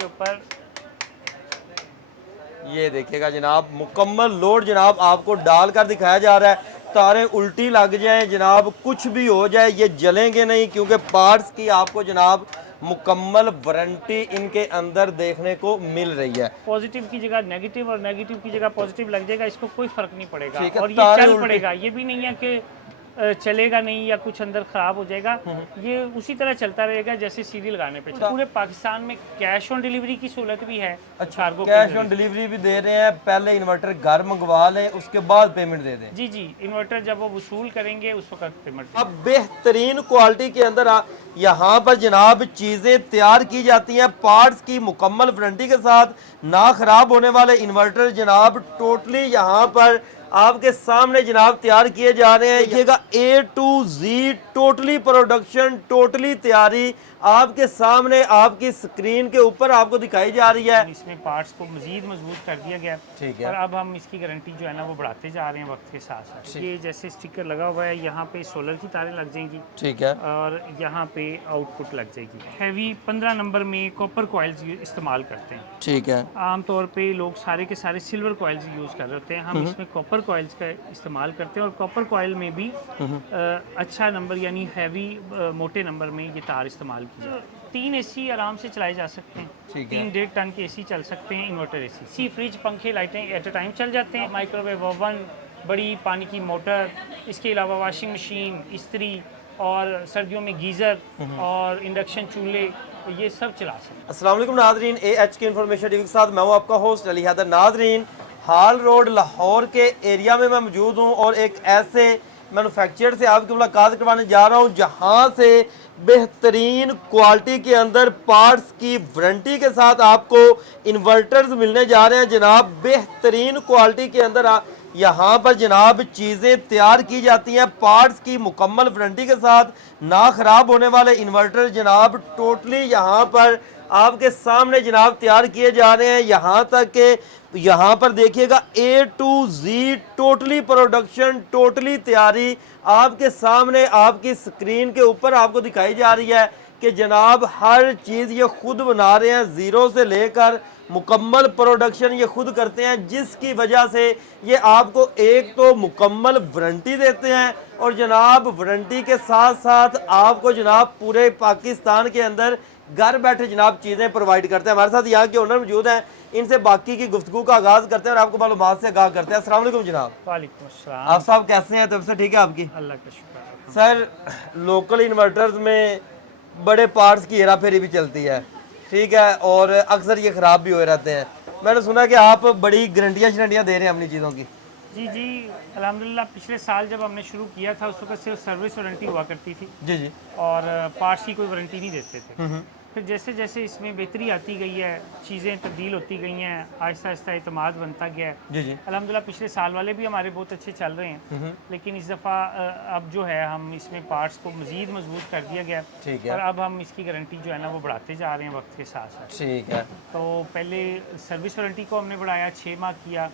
इसके ऊपर ये देखिएगा जनाब, मुकम्मल लोड जनाब आपको डालकर दिखाया जा रहा है। तारें उल्टी लग जाएं जनाब, कुछ भी हो जाए, ये जलेंगे नहीं, क्योंकि पार्ट्स की आपको जनाब मुकम्मल वारंटी इनके अंदर देखने को मिल रही है। पॉजिटिव की जगह नेगेटिव और नेगेटिव की जगह पॉजिटिव लग जाएगा, इसको कोई फ़र्क नहीं पड़ेगा। ठीक है, और ये तारें चल उल्टी। पड़ेगा, ये भी नहीं है कि चलेगा नहीं या कुछ अंदर ख़राब हो जाएगा। ये उसी तरह चलता रहेगा जैसे सीडी लगाने पे। पूरे पाकिस्तान में कैश ऑन डिलीवरी की सहूलत भी है। अच्छा, कार्गो के कैश जरिए। ऑन डिलीवरी भी दे रहे हैं, पहले इन्वर्टर घर मंगवा लें उसके बाद पेमेंट दे दें। जी जी, इन्वर्टर जब वो वसूल करेंगे उस वक्त पेमेंट। अब बेहतरीन क्वालिटी के अंदर यहाँ पर जनाब चीज़ें तैयार की जाती हैं पार्ट्स की मुकम्मल वारंटी के साथ, ना खराब होने वाले इन्वर्टर जनाब टोटली यहाँ पर आपके सामने जनाब तैयार किए जा रहे हैं। देखिएगा A to Z totally production, totally तैयारी आपके सामने आपकी स्क्रीन के ऊपर आपको दिखाई जा रही है। इसमें पार्ट्स को मजीद मजबूत कर दिया गया। ठीक है। और अब हम इसकी गारंटी जो है ना वो बढ़ाते जा रहे हैं वक्त के साथ साथ। ये जैसे स्टिकर लगा हुआ है, यहाँ पे सोलर की तारें लग जाएंगी। ठीक है। और यहाँ पे आउटपुट लग जाएगी। हैवी 15 नंबर में कॉपर कॉइल्स इस्तेमाल करते हैं। ठीक है। आमतौर पे लोग सारे के सारे सिल्वर कॉइल्स यूज़ कर रहे होते हैं, हम इसमें कॉपर कॉइल्स का इस्तेमाल करते हैं। और कॉपर कॉइल में भी अच्छा नंबर यानी हैवी मोटे नंबर में ये तार इस्तेमाल की जाए। 3 एसी आराम से चलाए जा सकते हैं। ठीक है। 3-1.5 टन के एसी चल सकते हैं, इन्वर्टर एसी। सी फ्रिज, पंखे, लाइटें एट अ टाइम चल जाते हैं। माइक्रोवेव ओवन, बड़ी पानी की मोटर, इसके अलावा वॉशिंग मशीन, इस्त्री और सर्दियों में गीज़र और इंडक्शन चूल्हे, ये सब चला सकते हैं। अस्सलाम वालेकुम नादरीन, AHK इन्फॉर्मेशन टीवी के साथ मैं हूं आपका होस्ट अली हैदर। नादरीन, हाल रोड लाहौर के एरिया में मैं मौजूद हूं और एक ऐसे मैन्युफैक्चरर से आपकी मुलाकात करवाने जा रहा हूं जहां से बेहतरीन क्वालिटी के अंदर पार्ट्स की वारंटी के साथ आपको इन्वर्टर्स मिलने जा रहे हैं जनाब। बेहतरीन क्वालिटी के अंदर यहाँ पर जनाब चीज़ें तैयार की जाती हैं पार्ट्स की मुकम्मल वारंटी के साथ, ना खराब होने वाले इन्वर्टर जनाब टोटली यहाँ पर आपके सामने जनाब तैयार किए जा रहे हैं। यहाँ तक कि यहाँ पर देखिएगा A to Z totally production, totally तैयारी आपके सामने आपकी स्क्रीन के ऊपर आपको दिखाई जा रही है कि जनाब हर चीज़ ये खुद बना रहे हैं, ज़ीरो से लेकर मुकम्मल प्रोडक्शन ये खुद करते हैं, जिसकी वजह से ये आपको एक तो मुकम्मल वारंटी देते हैं और जनाब वारंटी के साथ साथ आपको जनाब पूरे पाकिस्तान के अंदर घर बैठे जनाब चीज़ें प्रोवाइड करते हैं। हमारे साथ यहाँ के ओनर मौजूद हैं, इनसे बाकी की गुफ्तगू का आगाज़ करते हैं और आपको मालूमात से आगाह करते हैं। अस्सलाम वालेकुम जनाब। वालेकुम अस्सलाम। आप साहब कैसे हैं? तब से ठीक है आपकी? अल्लाह का शुक्र है। सर, लोकल इन्वर्टर्स में बड़े पार्ट्स की हेरा फेरी भी चलती है, ठीक है, और अक्सर ये ख़राब भी हो रहते हैं। मैंने सुना कि आप बड़ी गारंटियाँ शरंटियाँ दे रहे हैं अपनी चीज़ों की। जी जी, अल्हम्दुलिल्लाह पिछले साल जब हमने शुरू किया था उस वक्त सिर्फ सर्विस वारंटी हुआ करती थी जी जी। और पार्ट्स की कोई वारंटी नहीं देते थे। फिर जैसे जैसे इसमें बेहतरी आती गई है, चीज़ें तब्दील होती गई हैं, आहिस्ता आहिस्ता एतमाद बनता गया है। जी जी। अल्हम्दुलिल्लाह पिछले साल वाले भी हमारे बहुत अच्छे चल रहे हैं, लेकिन इस दफ़ा अब जो है हम इसमें पार्ट्स को मज़ीद मजबूत कर दिया गया। ठीक है। और अब हम इसकी गारंटी जो है ना वो बढ़ाते जा रहे हैं वक्त के साथ साथ। ठीक है। तो पहले सर्विस वारंटी को हमने बढ़ाया, 6 माह किया।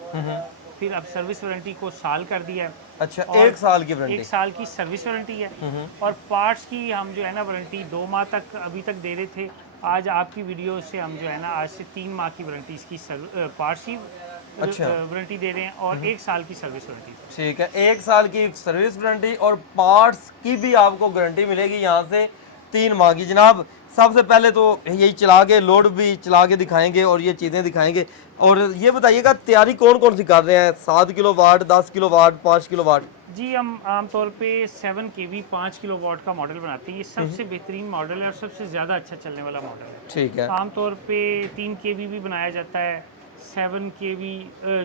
फिर अब सर्विस वारंटी को साल कर दिया है। अच्छा, और 1 साल की वारंटी? 1 साल की सर्विस वारंटी है। और पार्ट्स की हम जो है ना वारंटी 2 माह तक अभी तक दे रहे थे। आज आपकी वीडियो से हम जो है ना आज से 3 माह की वारंटी इसकी पार्ट्स की अच्छा। वारंटी दे रहे हैं और 1 साल की सर्विस वारंटी। ठीक है, 1 साल की सर्विस वारंटी और पार्ट्स की भी आपको गारंटी मिलेगी यहाँ से 3 माह की। जनाब सबसे पहले तो यही चला के लोड भी चला के दिखाएंगे और ये चीज़ें दिखाएंगे। और ये बताइएगा तैयारी कौन कौन सी कर रहे हैं? 7 kilowatt, 10 kilowatt, 5 kilowatt? जी, हम आमतौर पे 7 kV 5 किलो वाट का मॉडल बनाते हैं। ये सबसे बेहतरीन मॉडल है और सबसे ज़्यादा अच्छा चलने वाला मॉडल है। ठीक है। आमतौर पे 3 kV भी बनाया जाता है। 7 kV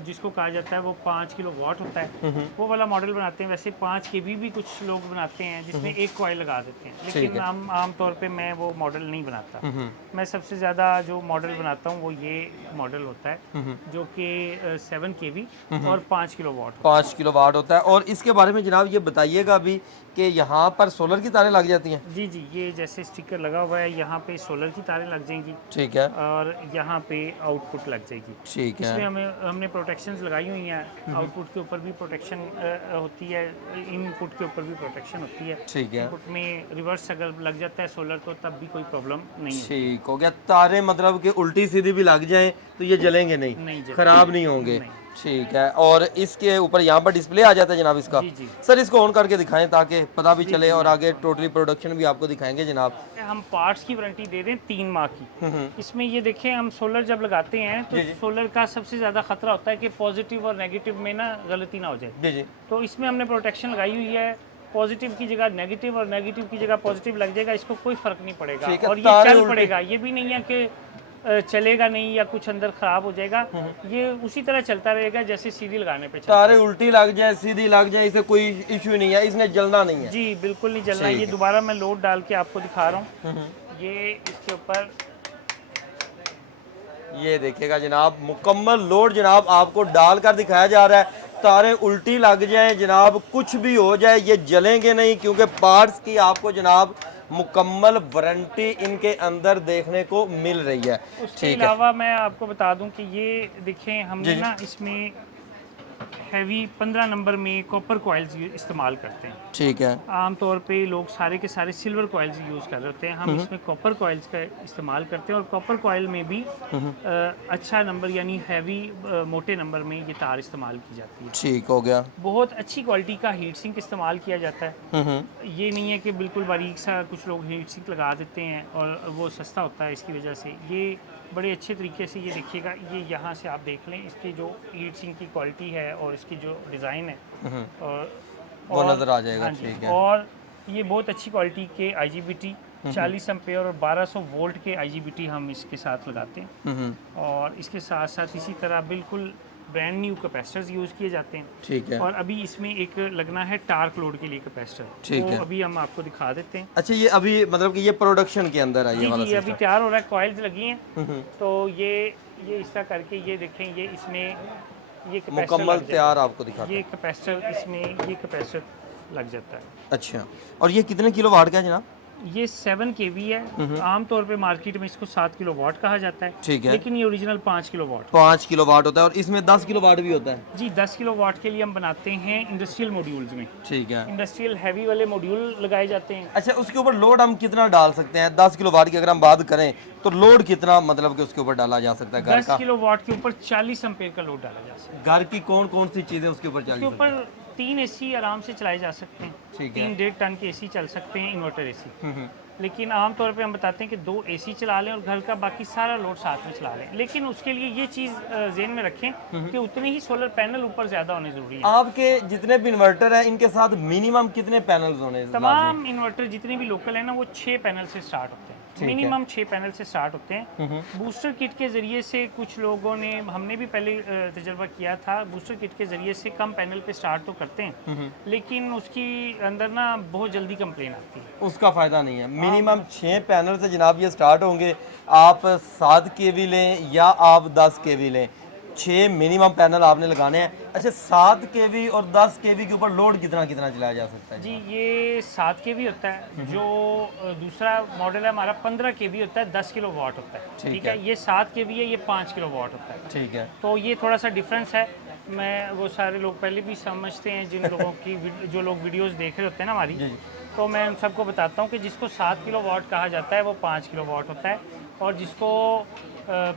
जिसको कहा जाता है वो 5 किलो वाट होता है, वो वाला मॉडल बनाते हैं। वैसे 5 kV भी कुछ लोग बनाते हैं जिसमें एक कॉइल लगा देते हैं, लेकिन हम आमतौर पे मैं वो मॉडल नहीं बनाता। मैं सबसे ज़्यादा जो मॉडल बनाता हूँ वो ये मॉडल होता है जो कि 7 kV और 5 किलो वाट 5 किलो वाट होता है। और इसके बारे में जनाब ये बताइएगा अभी कि यहाँ पर सोलर की तारें लग जाती हैं? जी जी, ये जैसे स्टिकर लगा हुआ है, यहाँ पे सोलर की तारें लग जाएंगी ठीक है, और यहाँ पे आउटपुट लग जाएगी। ठीक है। इसमें हमने प्रोटेक्शंस लगाई हुई हैं। आउटपुट के ऊपर भी प्रोटेक्शन होती है, इनपुट के ऊपर भी प्रोटेक्शन होती है। ठीक है, इनपुट में रिवर्स अगर लग जाता है सोलर तो तब भी कोई प्रॉब्लम नहीं होती। ठीक हो गया। तारे मतलब कि उल्टी सीधी भी लग जाएं तो ये जलेंगे नहीं, नहीं जलेंगे। खराब नहीं होंगे। नहीं। ठीक है। और इसके ऊपर यहाँ पर डिस्प्ले आ जाता है जनाब इसका। जी जी। सर इसको ऑन करके दिखाएं ताकि पता भी चले, और आगे टोटली प्रोडक्शन भी आपको दिखाएंगे जनाब। हम पार्ट्स की वारंटी दे दें 3 माह की। इसमें ये देखें, हम सोलर जब लगाते हैं तो सोलर का सबसे ज़्यादा खतरा होता है कि पॉजिटिव और नेगेटिव में ना गलती ना हो जाए। जी जी। तो इसमें हमने प्रोटेक्शन लगाई हुई है, पॉजिटिव की जगह नेगेटिव और नेगेटिव की जगह पॉजिटिव लग जाएगा, इसको कोई फर्क नहीं पड़ेगा। ठीक है, और ये तारे चल उल्टे- पड़ेगा, ये भी नहीं है कि चलेगा नहीं या कुछ अंदर खराब हो जाएगा। ये उसी तरह चलता रहेगा जैसे सीढ़ी लगाने पे चलता तारे उल्टी लग जाए सीधी लग जाए इसे कोई इशू नहीं है, इसने जलना नहीं है। है। जी बिल्कुल नहीं चलना। ये दोबारा मैं लोड डाल के आपको दिखा रहा हूँ। ये इसके ऊपर ये देखिएगा जनाब, मुकम्मल लोड जनाब आपको डालकर दिखाया जा रहा है। तारें उल्टी लग जाएं जनाब, कुछ भी हो जाए ये जलेंगे नहीं, क्योंकि पार्ट्स की आपको जनाब मुकम्मल वारंटी इनके अंदर देखने को मिल रही है। उसके अलावा मैं आपको बता दूं कि ये देखें, हमने ना इसमें हैवी 15 नंबर में कॉपर कॉइल्स इस्तेमाल करते हैं। ठीक है, आमतौर पे लोग सारे के सारे सिल्वर कॉइल्स यूज़ कर रहे होते हैं, हम इसमें कॉपर कॉइल्स का इस्तेमाल करते हैं। और कॉपर कॉइल में भी अच्छा नंबर यानी हैवी मोटे नंबर में ये तार इस्तेमाल की जाती है। ठीक हो गया। बहुत अच्छी क्वालिटी का हीट सिंक इस्तेमाल किया जाता है। ये नहीं है कि बिल्कुल बारीक सा, कुछ लोग हीट सिंक लगा देते हैं और वो सस्ता होता है इसकी वजह से। ये बड़े अच्छे तरीके से, ये देखिएगा, ये यहाँ से आप देख लें इसकी जो हीट सिंक की क्वालिटी है और इसकी जो डिज़ाइन है और वो नज़र आ जाएगा। हाँ जी, ठीक है। और ये बहुत अच्छी क्वालिटी के IGBT 40 एम्पेयर और 1200 वोल्ट के IGBT हम इसके साथ लगाते हैं। और इसके साथ साथ इसी तरह बिल्कुल ब्रांड न्यू कैपेसिटर्स यूज़ किए जाते हैं। ठीक है। और अभी इसमें एक लगना है टार्क लोड के लिए कैपेसिटर, ठीक है। अभी हम आपको दिखा देते हैं। अच्छा, ये अभी मतलब कि ये प्रोडक्शन के अंदर है ये वाला जी, अभी सिस्टम? तैयार हो रहा है, कॉइल्स लगी हैं। तो ये इस तरह करके ये देखें, ये इसमें ये कैपेसिटर मुकम्मल तैयार आपको दिखाता ये कैपेसिटर इसमें ये कैपेसिटर लग जाता है। है। अच्छा, और ये कितने किलो वाट का है जनाब? ये 7 kV है। आमतौर पे मार्केट में इसको 7 किलो वाट कहा जाता है। ठीक है। लेकिन ये original 5 kilowatt. 5 kilowatt होता है, और इसमें 10 किलो वाट भी होता है। जी, 10 किलो वाट के लिए हम बनाते हैं इंडस्ट्रियल मॉड्यूल्स में। ठीक है। इंडस्ट्रियल हैवी वाले मॉड्यूल लगाए जाते हैं। अच्छा, उसके ऊपर लोड हम कितना डाल सकते हैं? 10 किलो वाट की अगर हम बात करें तो लोड कितना मतलब कि उसके ऊपर डाला जा सकता है? घर 10 का, किलो वाट के ऊपर 40 एम्पेयर का लोड डाला जा सकता है। घर की कौन कौन सी चीजें उसके ऊपर उसके चल ऊपर 3 AC आराम से चलाए जा सकते हैं। ठीक है। 3 1.5 टन के AC चल सकते हैं, इन्वर्टर AC। लेकिन आमतौर पे हम बताते हैं कि 2 AC चला लें और घर का बाकी सारा लोड साथ में चला लें। लेकिन उसके लिए ये चीज़ ज़हन में रखें कि उतने ही सोलर पैनल ऊपर ज़्यादा होने ज़रूरी है। आपके जितने भी इन्वर्टर है इनके साथ मिनिमम कितने पैनल्स होने? तमाम इन्वर्टर जितने भी लोकल है ना, वो 6 पैनल से स्टार्ट होते हैं। मिनिमम 6 पैनल से स्टार्ट होते हैं। बूस्टर किट के ज़रिए से कुछ लोगों ने, हमने भी पहले तजर्बा किया था, बूस्टर किट के ज़रिए से कम पैनल पे स्टार्ट तो करते हैं, लेकिन उसकी अंदर ना बहुत जल्दी कंप्लेन आती है। उसका फायदा नहीं है। मिनिमम 6 पैनल से जनाब ये स्टार्ट होंगे। आप 7 kV लें या आप 10 kV लें, 6 मिनिमम पैनल आपने लगाने हैं। अच्छा, 7 kV और 10 kV के ऊपर लोड कितना कितना चलाया जा सकता है? जी, ये 7 kV होता है। जो दूसरा मॉडल है हमारा 15 kV होता है, 10 किलो वाट होता है। ठीक है। ये 7 kV है, ये 5 किलो वाट होता है। ठीक है। तो ये थोड़ा सा डिफरेंस है। मैं वो सारे लोग पहले भी समझते हैं, जिन लोगों की जो लोग वीडियोस देख रहे होते हैं ना हमारी, तो मैं उन सबको बताता हूँ कि जिसको 7 किलो वाट कहा जाता है वो 5 किलो वाट होता है, और जिसको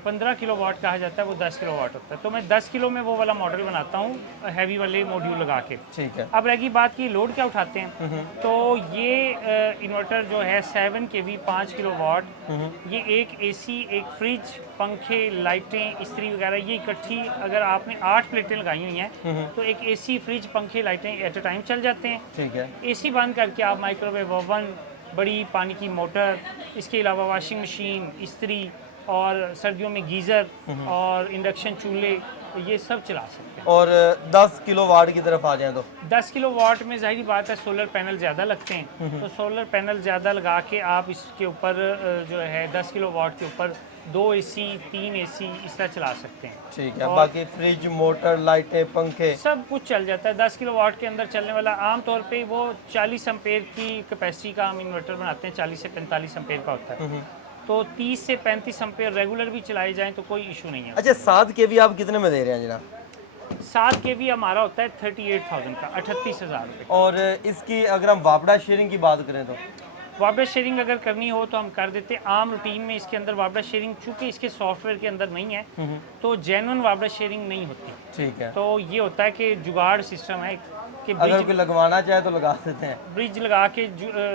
15 किलो वाट कहा जाता है वो 10 किलो वाट होता है। तो मैं 10 किलो में वो वाला मॉडल बनाता हूँ हैवी वाले मॉड्यूल लगा के। ठीक है। अब रहेगी बात की लोड क्या उठाते हैं, तो ये इन्वर्टर जो है 7 kV 5 किलो वाट, ये एक AC, एक फ्रिज, पंखे, लाइटें, इस्त्री वगैरह, ये इकट्ठी अगर आपने 8 प्लेटें लगाई हुई हैं तो एक AC, फ्रिज, पंखे, लाइटें एट अ टाइम चल जाते हैं। ठीक है। AC बंद करके आप माइक्रोवेव ओवन, बड़ी पानी की मोटर, इसके अलावा वॉशिंग मशीन, इस्त्री, और सर्दियों में गीज़र और इंडक्शन चूल्हे, ये सब चला सकते हैं। और 10 किलो वाट की तरफ आ जाए तो 10 किलो वाट में जाहिर बात है सोलर पैनल ज़्यादा लगते हैं, तो सोलर पैनल ज़्यादा लगा के आप इसके ऊपर जो है 10 किलो वाट के ऊपर 2 AC 3 AC इस तरह चला सकते हैं। ठीक है, बाकी फ्रिज, मोटर, लाइटें, पंखे सब कुछ चल जाता है। 10 किलोवाट के अंदर चलने वाला, आम तौर पे वो 40 एम्पेयर की कैपेसिटी का हम इन्वर्टर बनाते हैं, 40 से 45 एम्पेयर का होता है। तो 30 से 35 एम्पेयर रेगुलर भी चलाए जाएं तो कोई इशू नहीं है। अच्छा, 7 kV आप कितने में दे रहे हैं जनाब? 7 kV हमारा होता है 38,000 का, 38,000 रुपये। और इसकी अगर हम वापडा शेयरिंग की बात करें तो वापडा शेयरिंग अगर करनी हो तो हम कर देते हैं। आम रूटीन में इसके अंदर वापडा शेयरिंग चूँकि इसके सॉफ्टवेयर के अंदर नहीं है तो जेन्युइन वापडा शेयरिंग नहीं होती। ठीक है, तो ये होता है कि जुगाड़ सिस्टम है कि अगर कोई लगवाना चाहे तो लगा देते हैं। ब्रिज लगा के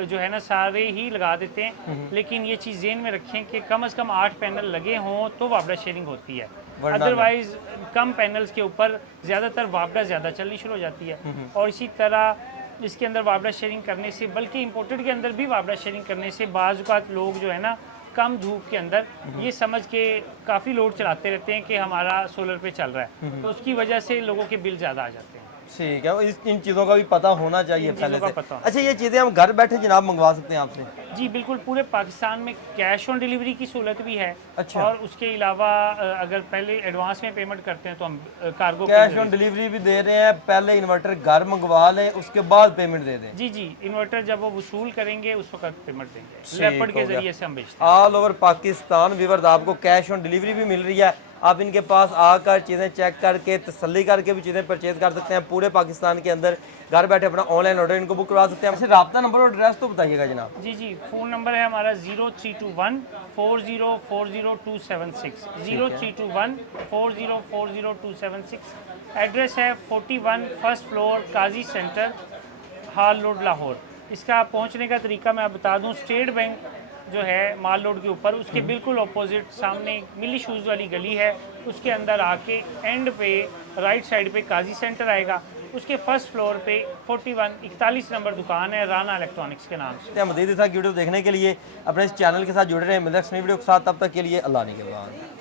जो है ना सारे ही लगा देते हैं। लेकिन ये चीज़ ज़हन में रखें कि कम से कम 8 पैनल लगे हों तो वापडा शेयरिंग होती है, अदरवाइज कम पैनल्स के ऊपर ज़्यादातर वापडा ज़्यादा चलनी शुरू हो जाती है। और इसी तरह इसके अंदर वापडा शेयरिंग करने से, बल्कि इंपोर्टेड के अंदर भी वापडा शेयरिंग करने से बाज़ औक़ात लोग जो है ना कम धूप के अंदर ये समझ के काफ़ी लोड चलाते रहते हैं कि हमारा सोलर पे चल रहा है, तो उसकी वजह से लोगों के बिल ज़्यादा आ जाते हैं। ठीक है, इन चीज़ों का भी पता होना चाहिए पहले से। पता। अच्छा, ये चीज़ें हम घर बैठे जनाब मंगवा सकते हैं आपसे? जी बिल्कुल, पूरे पाकिस्तान में कैश ऑन डिलीवरी की सहूलत भी है। अच्छा। और उसके अलावा अगर पहले एडवांस में पेमेंट करते हैं तो हम कार्गो कैश ऑन डिलीवरी भी दे रहे हैं, पहले इन्वर्टर घर मंगवा लें उसके बाद पेमेंट दे दें। जी जी, इन्वर्टर जब वो वसूल करेंगे उस वक्त पेमेंट देंगे, लेपर्ड के जरिए से हम बेचते हैं। ऑल ओवर पाकिस्तान व्यूअर्स आपको कैश ऑन डिलीवरी भी मिल रही है। आप इनके पास आकर चीज़ें चेक करके तसल्ली करके भी चीज़ें परचेज कर सकते हैं। पूरे पाकिस्तान के अंदर घर बैठे अपना ऑनलाइन ऑर्डर इनको बुक करवा सकते हैं। वैसे राब्ता नंबर और एड्रेस तो बताइएगा जनाब। जी जी, फ़ोन नंबर है हमारा 0321 4040276, 0321 4040276। एड्रेस है 41 फर्स्ट फ्लोर काजी सेंटर, हाल रोड, लाहौर। इसका पहुंचने का तरीका मैं बता दूं, स्टेट बैंक जो है माल रोड के ऊपर, उसके बिल्कुल अपोजिट सामने मिली शूज़ वाली गली है, उसके अंदर आके एंड पे राइट साइड पे काजी सेंटर आएगा, उसके फर्स्ट फ्लोर पे 41 नंबर दुकान है राना इलेक्ट्रॉनिक्स के नाम से। मज़ीद वीडियो देखने के लिए अपने इस चैनल के साथ जुड़े रहे। मिलते हैं नई वीडियो के साथ, तब तक के लिए अल्लाह निगहबान।